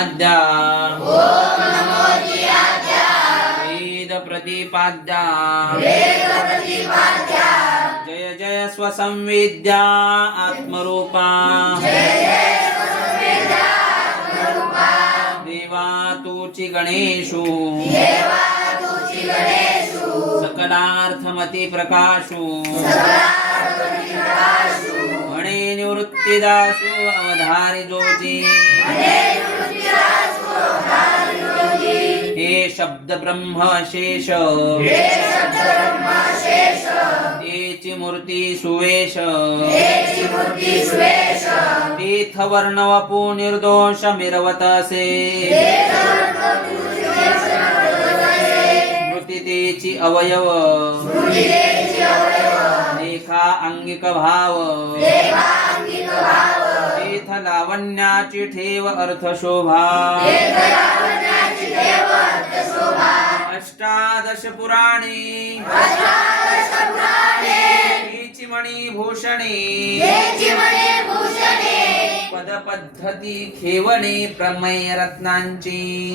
आद्या वेद प्रतिपाद्या जय जय स्वसंवेद्या आत्मरूपा देवा तुची गणेशु सकलार्थमती प्रकाशु म्हणे निवृत्तिदासु अवधारी जोजी हे शब्द ब्रह्म शेष तेची मूर्ती सुवेश तीर्थ वर्ण वपू निर्दोष मिरवतसे मृती तेची अवयव लेखा अंगिक भाव तीर्थ लावण्याची ठेव अर्थ शोभा अष्टादश पुराणे हीची मणी भूषणे पद पद्धती खेवणे प्रमेय रत्नांची